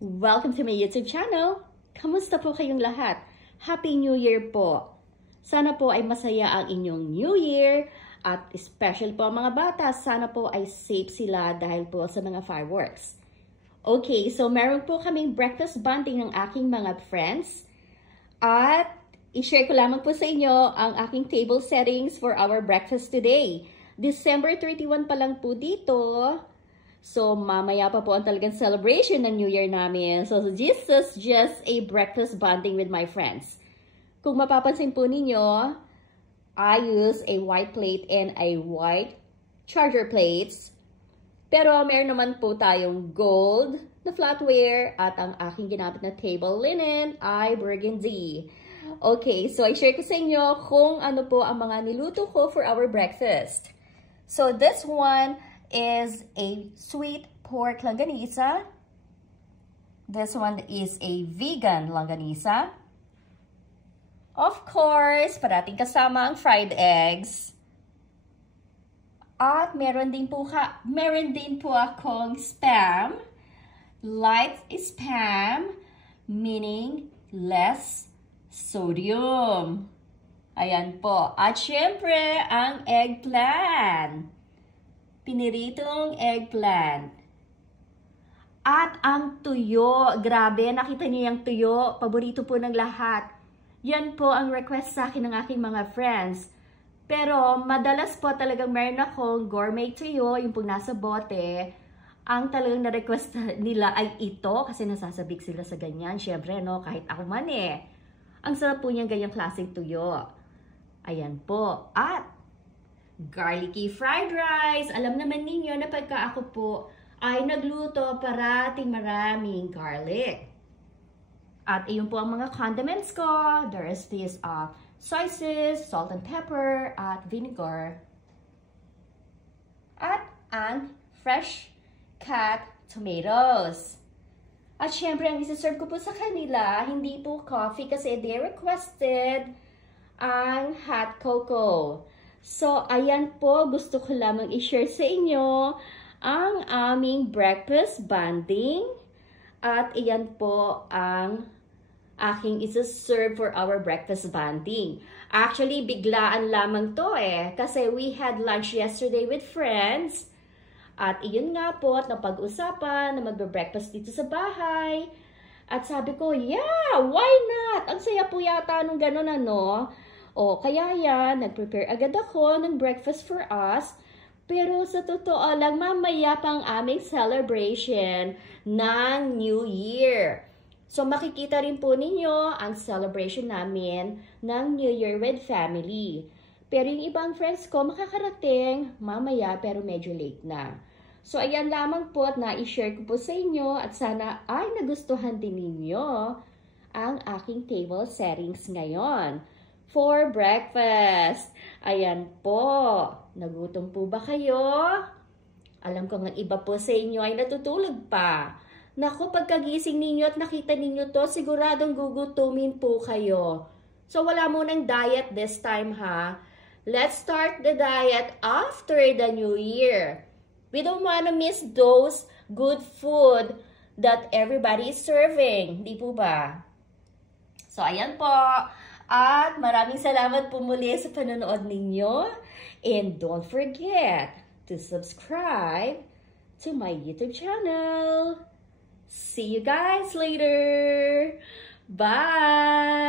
Welcome to my YouTube channel. Kamusta po kayong lahat? Happy New Year po. Sana po ay masaya ang inyong New Year at special po mga bata, sana po ay safe sila dahil po sa mga fireworks. Okay, so meron po kaming breakfast bonding ng aking mga friends at i-share ko lamang po sa inyo ang aking table settings for our breakfast today. December 31 pa lang po dito. So, mamaya pa po ang talagang celebration ng New Year namin. So, this is just a breakfast bonding with my friends. Kung mapapansin po ninyo, I use a white plate and a white charger plates. Pero meron naman po tayong gold na flatware at ang aking ginamit na table linen ay burgundy. Okay, so I-share ko sa inyo kung ano po ang mga niluto ko for our breakfast. So, this one is a sweet pork langganisa. This one is a vegan langganisa. Of course, parating kasama ang fried eggs. At meron din po akong spam. Light spam, meaning less sodium. Ayan po. At syempre, ang eggplant. Piniritong eggplant. At ang tuyo. Grabe, nakita niyo yung tuyo. Paborito po ng lahat. Yan po ang request sa akin ng aking mga friends. Pero madalas po talagang meron akong gourmet tuyo, yung pong nasa bote. Ang talagang na-request nila ay ito kasi nasasabik sila sa ganyan. Syempre, no, kahit ako man eh. Ang sarap po niyang ganyang klaseng tuyo. Ayan po. At garlicky fried rice. Alam naman ninyo na pagka ako po ay nagluto, parating maraming garlic. At iyon po ang mga condiments ko. There is this soy sauce, salt and pepper, at vinegar. At ang fresh cut tomatoes. At syempre, ang isa-serve ko po sa kanila, hindi po coffee kasi they requested ang hot cocoa. So, ayan po, gusto ko lamang i-share sa inyo ang aming breakfast bonding. At iyan po ang aking isa-serve for our breakfast bonding. Actually, biglaan lamang to eh. Kasi we had lunch yesterday with friends. At iyon nga po, napag-usapan na magbe-breakfast dito sa bahay. At sabi ko, yeah, why not? Ang saya po yata nung gano'n ano. O, kaya yan, nag-prepare agad ako ng breakfast for us. Pero sa totoo lang, mamaya pang aming celebration ng New Year. So, makikita rin po ninyo ang celebration namin ng New Year with family. Pero yung ibang friends ko, makakarating mamaya pero medyo late na. So, ayan lamang po at na-share ko po sa inyo at sana ay nagustuhan din ninyo ang aking table settings ngayon for breakfast. Ayan po. Nagutom po ba kayo? Alam ko ng iba po sa inyo ay natutulog pa. Naku, pagkagising ninyo at nakita ninyo to, siguradong gugutumin po kayo. So, wala munang diet this time ha. Let's start the diet after the New Year. We don't want to miss those good food that everybody is serving. Di po ba? So, ayan po. At maraming salamat po muli sa panonood ninyo. And don't forget to subscribe to my YouTube channel. See you guys later. Bye!